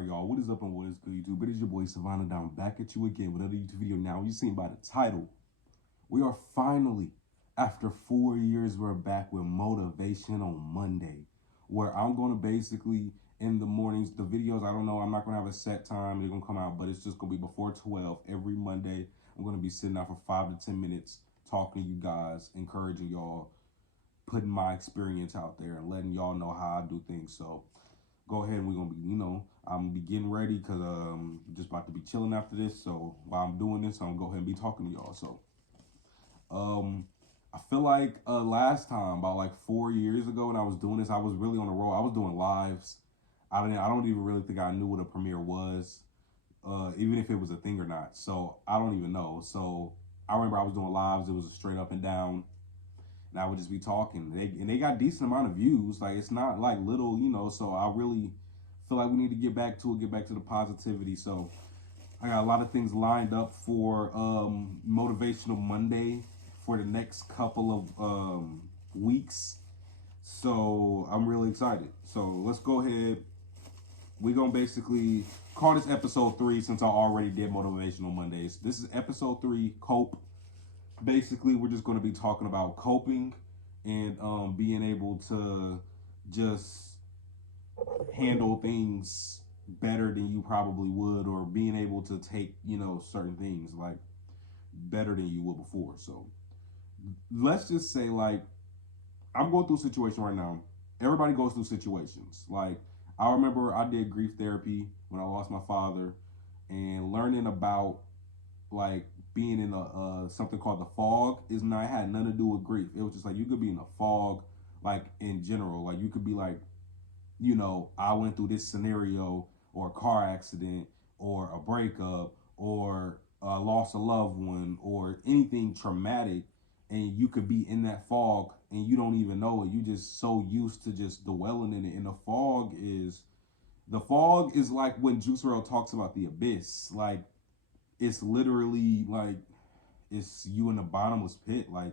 Alright, y'all, what is up and what is good, YouTube? It is your boy Savannah Down, back at you again with another YouTube video. Now, you seen by the title, we are finally, after 4 years, we're back with Motivation on Monday, where I'm going to basically, in the mornings, the videos, I don't know, I'm not going to have a set time they're going to come out, but it's just going to be before 12 every Monday. I'm going to be sitting out for 5 to 10 minutes, talking to you guys, encouraging y'all, putting my experience out there and letting y'all know how I do things. So go ahead and we're gonna be, I'm gonna be getting ready because just about to be chilling after this. So while I'm doing this, I'm gonna go ahead and be talking to y'all. So I feel like last time, about like 4 years ago when I was doing this, I was really on the road. I was doing lives. I don't even really think I knew what a premiere was, even if it was a thing or not. So I don't even know. So I remember I was doing lives. It was a straight up and down. And I would just be talking. They got decent amount of views. Like, it's not like little, so I really feel like we need to get back to it, get back to the positivity. So I got a lot of things lined up for Motivational Monday for the next couple of weeks. So I'm really excited. So let's go ahead. We're going to basically call this episode 3 since I already did Motivational Mondays. This is episode 3, Cope. Basically, we're just going to be talking about coping and being able to just handle things better than you probably would, or being able to take, certain things like better than you would before. So let's just say, like, I'm going through a situation right now. Everybody goes through situations. Like, I remember I did grief therapy when I lost my father, and learning about, like, being in something called the fog had nothing to do with grief. It was just like you could be in a fog, like, in general. Like, you could be like, I went through this scenario, or a car accident, or a breakup, or lost a loved one, or anything traumatic, and you could be in that fog and you don't even know it. You just so used to just dwelling in it. And the fog is like when Juice WRLD talks about the abyss. Like, it's literally like it's you in the bottomless pit. Like,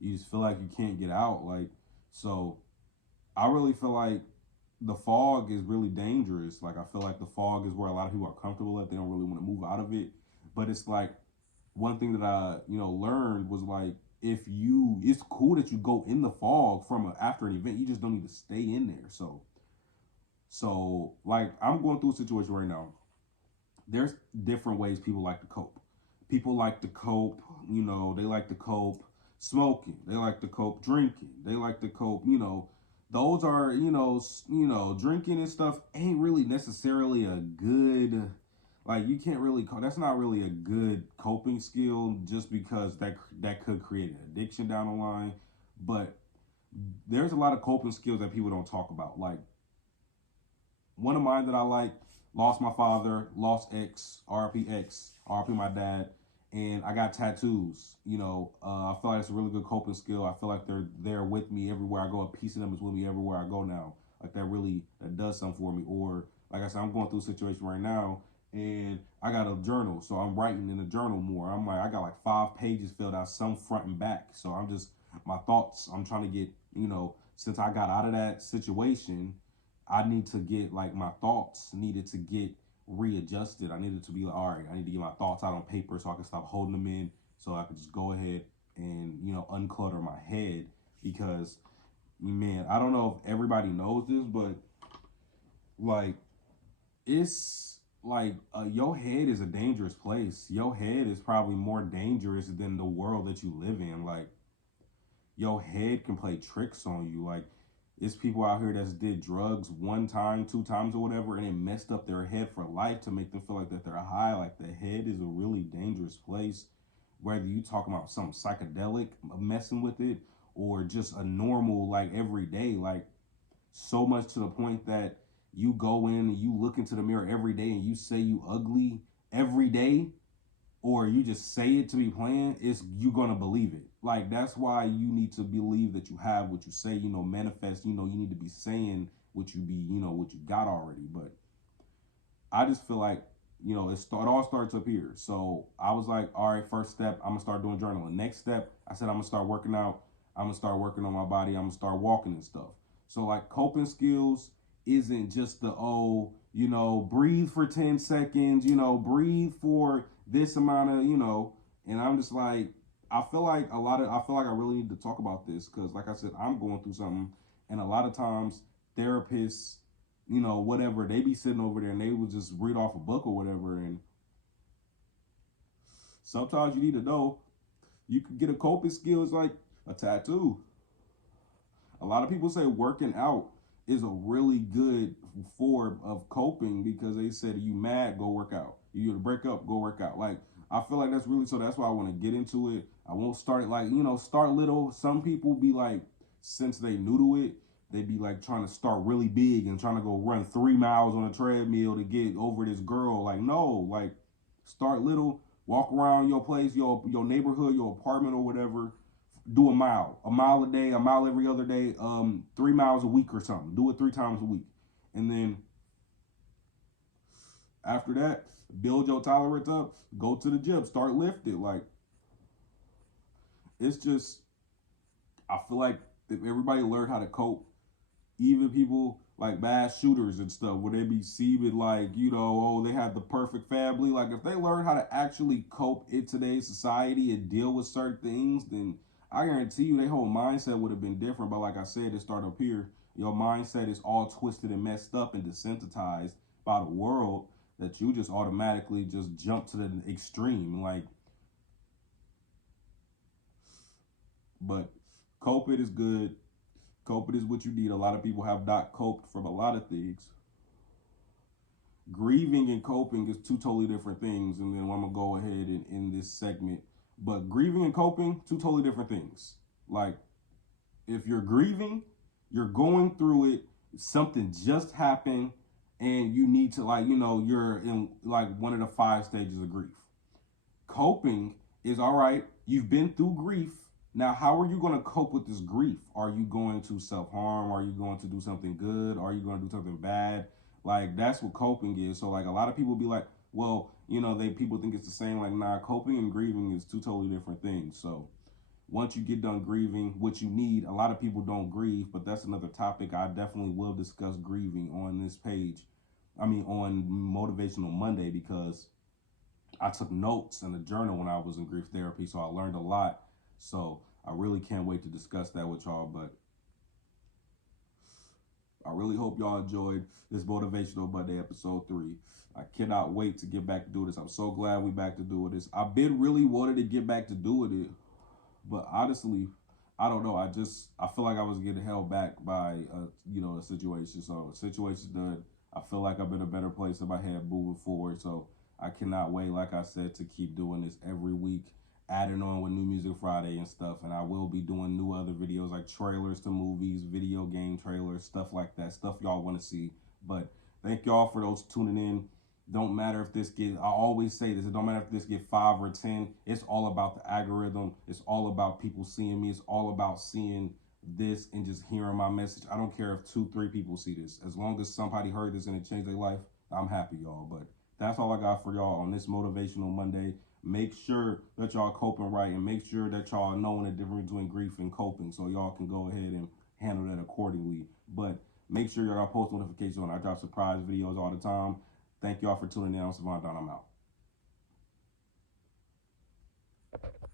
you just feel like you can't get out. Like, so I really feel like the fog is really dangerous. Like, I feel like the fog is where a lot of people are comfortable at. They don't really want to move out of it. But it's like, one thing that I learned was, like, it's cool that you go in the fog after an event. You just don't need to stay in there. So like, I'm going through a situation right now. There's different ways people like to cope. People like to cope, they like to cope smoking. They like to cope drinking. They like to cope, those are, drinking and stuff ain't really necessarily a good, like, you can't really, that's not really a good coping skill, just because that could create an addiction down the line. But there's a lot of coping skills that people don't talk about. Like, one of mine that I like, lost my father, lost RIP my dad, and I got tattoos. I feel like it's a really good coping skill. I feel like they're there with me everywhere I go. A piece of them is with me everywhere I go now. Like, that does something for me. Or, like I said, I'm going through a situation right now, and I got a journal, so I'm writing in the journal more. I got like 5 pages filled out, some front and back. So my thoughts, I'm trying to get, since I got out of that situation, I need to get, like, my thoughts needed to get readjusted. I needed to be like, all right, I need to get my thoughts out on paper so I can stop holding them in, so I could just go ahead and, unclutter my head. Because, man, I don't know if everybody knows this, but, like, it's like, your head is a dangerous place. Your head is probably more dangerous than the world that you live in. Like, your head can play tricks on you. Like, it's people out here that's did drugs 1 time, 2 times, or whatever, and it messed up their head for life to make them feel like that they're high. Like, the head is a really dangerous place, whether you talking about something psychedelic, messing with it, or just a normal, like, everyday, like, so much to the point that you go in and you look into the mirror every day and you say you ugly every day, or you just say it to be playing, you gonna believe it. Like, that's why you need to believe that you have what you say, manifest, you need to be saying what what you got already. But I just feel like, it all starts up here. So I was like, all right, first step, I'm gonna start doing journaling. Next step, I said, I'm gonna start working out. I'm gonna start working on my body. I'm gonna start walking and stuff. So, like, coping skills isn't just the, breathe for 10 seconds, breathe for this amount of, and I'm just like, I feel like I really need to talk about this because, like I said, I'm going through something, and a lot of times therapists, whatever, they be sitting over there and they would just read off a book or whatever, and sometimes you need to know you can get a coping skill is like a tattoo. A lot of people say working out is a really good form of coping because they said you mad, go work out. You to break up, go work out. Like I feel like that's really so. That's why I want to get into it. I won't start it like start little. Some people be like, since they new to it, they be like trying to start really big and trying to go run 3 miles on a treadmill to get over this girl. Like no, like start little. Walk around your place, your neighborhood, your apartment or whatever, do a mile a day, a mile every other day, 3 miles a week or something. Do it 3 times a week. And then after that, build your tolerance up, go to the gym, start lifting. Like, it's just, I feel like if everybody learned how to cope, even people like mass shooters and stuff, where they be seeming like, oh, they have the perfect family. Like, if they learn how to actually cope in today's society and deal with certain things, then I guarantee you their whole mindset would have been different. But like I said, it started up here. Your mindset is all twisted and messed up and desensitized by the world that you just automatically just jump to the extreme. Like, but coping is good. Coping is what you need. A lot of people have not coped from a lot of things. Grieving and coping is two totally different things. And then I'm going to go ahead and end this segment. But grieving and coping, two totally different things. Like, if you're grieving, you're going through it, something just happened, and you need to, like, you're in like one of the 5 stages of grief. Coping is all right, you've been through grief. Now, how are you going to cope with this grief? Are you going to self-harm? Are you going to do something good? Are you going to do something bad? Like, that's what coping is. So, like, a lot of people be like, well, people think it's the same. Like, nah, coping and grieving is two totally different things. So, once you get done grieving, what you need, a lot of people don't grieve, but that's another topic. I definitely will discuss grieving on this page. On Motivational Monday, because I took notes in a journal when I was in grief therapy, so I learned a lot. So I really can't wait to discuss that with y'all. But I really hope y'all enjoyed this Motivational Monday episode 3. I cannot wait to get back to do this. I'm so glad we back to doing this. I've been really wanted to get back to doing it, but honestly, I don't know. I feel like I was getting held back by a situation. So the situation's done. I feel like I'm in a better place in my head moving forward. So I cannot wait, like I said, to keep doing this every week, adding on with New Music Friday and stuff. And I will be doing new other videos like trailers to movies, video game trailers, stuff like that, stuff y'all want to see. But thank y'all for those tuning in. Don't matter if this get, I always say this, it don't matter if this get 5 or 10. It's all about the algorithm. It's all about people seeing me. It's all about seeing this and just hearing my message. I don't care if 2, 3 people see this. As long as somebody heard this and it changed their life, I'm happy, y'all. But that's all I got for y'all on this Motivational Monday. Make sure that y'all coping right, and make sure that y'all knowing the difference between grief and coping, so y'all can go ahead and handle that accordingly. But make sure y'all post notifications on. I drop surprise videos all the time. Thank y'all for tuning in. I'm Savon Don. I'm out.